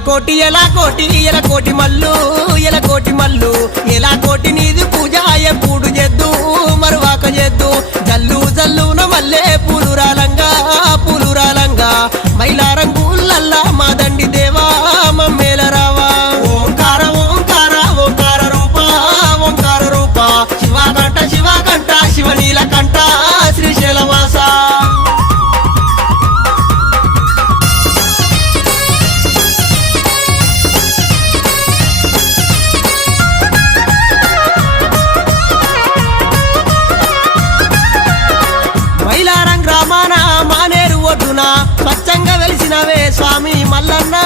ఎలా కోటి మల్లు ఎలా కోటి నీది పూజ ఎప్పుడు చేద్దు మరువాక చేద్దు జల్లు జల్లున మల్లె పూలురాలంగా మైలారంగులల్లా మా దండి దేవా మమ్మేల రావా ఓంకార ఓంకార ఓంకార రూప శివకంఠ శివనీలకంఠ శ్రీశైలవాస మైలారం గ్రామాన మానేరు ఒడ్డున స్వచ్ఛంగా వెలిసినవే స్వామి మల్లన్న